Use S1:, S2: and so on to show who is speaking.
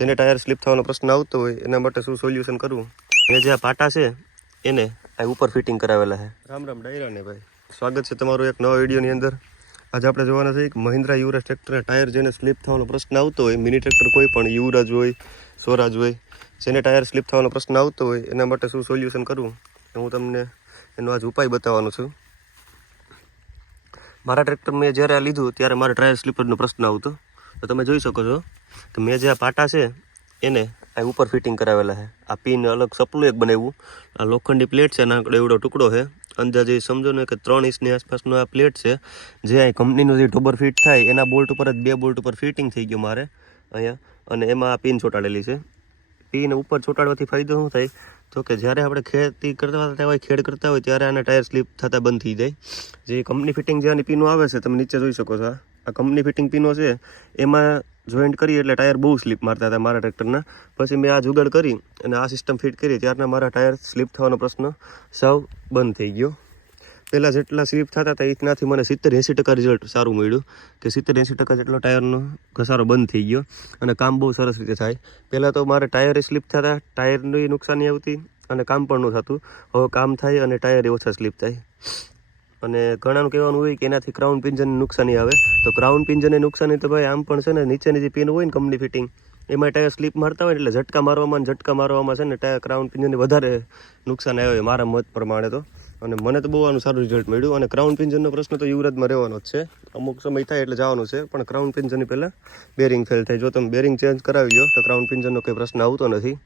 S1: જેને tyre slip થવાનો પ્રશ્ન આવતો હોય, એના માટે શું સોલ્યુશન કરવું? એ જે આ પાટા છે, એને આ ઉપર ફિટિંગ કરાવેલા છે. રામ રામ, ડાયરા ને ભાઈ. સ્વાગત છે તમારું એક નવા વિડીયોની અંદર. આજે આપણે જોવાના છે કે મહિન્દ્રા યુવરાજ ટ્રેક્ટરના ટાયર જેને સ્લીપ થવાનો પ્રશ્ન આવતો હોય. મિની ટ્રેક્ટર કોઈ પણ, યુવરાજ હોય, સ્વરાજ હોય, જેને ટાયર સ્લીપ થવાનો પ્રશ્ન આવતો હોય, એના માટે શું સોલ્યુશન કરવું? હું તમને એનો આજ ઉપાય બતાવવાનો છું. મારા ટ્રેક્ટર મેં જ્યારે લીધું, ત્યારે મારા ટાયર સ્લીપરનો પ્રશ્ન આવતો. તો તમે જોઈ શકો છો કે મેં જે આ પાટા છે, એને આ ઉપર ફિટિંગ કરાવેલા છે. આ પિન અલગ સપલું એક બનાવ્યું. આ લોખંડી પ્લેટ છે નાનકડો એવડો ટુકડો છે. અંદાજે સમજો ને કે ત્રણ ઇંચની આસપાસનો આ પ્લેટ છે. જે અહીં કંપનીનો જે ટોબર ફિટ થાય, એના બોલ્ટ ઉપર જ બે બોલ્ટ ઉપર ફિટિંગ થઈ ગયું મારે અહીંયા. અને એમાં આ પિન ચોંટાડેલી છે. પિન ઉપર ચોંટાડવાથી ફાયદો શું થાય? તો કે જ્યારે આપણે ખેતી કરતા હોય, ખેડ કરતા હોય, ત્યારે આના ટાયર સ્લીપ થતાં બંધ થઈ જાય. જે કંપની ફિટિંગ જે આની પીનો આવે છે, તમે નીચે જોઈ શકો છો આ. આ કંપની ફિટિંગ પીનો છે, એમાં જોઈન્ટ કરી એટલે ટાયર બહુ સ્લીપ મારતા હતા મારા ટ્રેક્ટરના પછી મેં આ જુગાડ કરી અને આ સિસ્ટમ ફિટ કરી, ત્યારના મારા ટાયર સ્લીપ થવાનો પ્રશ્ન સાવ બંધ થઈ ગયો. પહેલાં જેટલા સ્લીપ થતા હતા, એનાથી મને સિત્તેર એંસી ટકા રિઝલ્ટ સારું મળ્યું કે સિત્તેર એંસી ટકા જેટલો ટાયરનો ઘસારો બંધ થઈ ગયો અને કામ બહુ સરસ રીતે થાય. પહેલાં તો મારે ટાયરે સ્લીપ થતા ટાયરની નુકસાની આવતી અને કામ પણ ન થતું. હવે કામ થાય અને ટાયરે ઓછા સ્લીપ થાય. અને ઘણાનું કહેવાનું હોય કે એનાથી ક્રાઉન પિંજનની નુકસાની આવે. તો ક્રાઉન પિંજરની નુકસાની તો ભાઈ આમ પણ છે ને નીચેની જે પિન હોય ને કંપની ફિટિંગ એમાં ટાયર સ્લીપ મારતા હોય એટલે ઝટકા મારવામાં ઝટકા મારવામાં છે ને ટાયર ક્રાઉન પિંજરની વધારે નુકસાન આવે મારા મત પ્રમાણે તો. અને મને તો બહુ આનું સારું રિઝલ્ટ મળ્યું. અને ક્રાઉન પિંજરનો પ્રશ્ન તો યુવરાજમાં રહેવાનો જ છે. અમુક સમય થાય એટલે જવાનું છે. પણ ક્રાઉન પિંજરની પહેલાં બેરિંગ ફેલ થાય. જો તમે બેરિંગ ચેન્જ કરાવી લો, તો ક્રાઉન પિંજરનો કોઈ પ્રશ્ન આવતો નથી.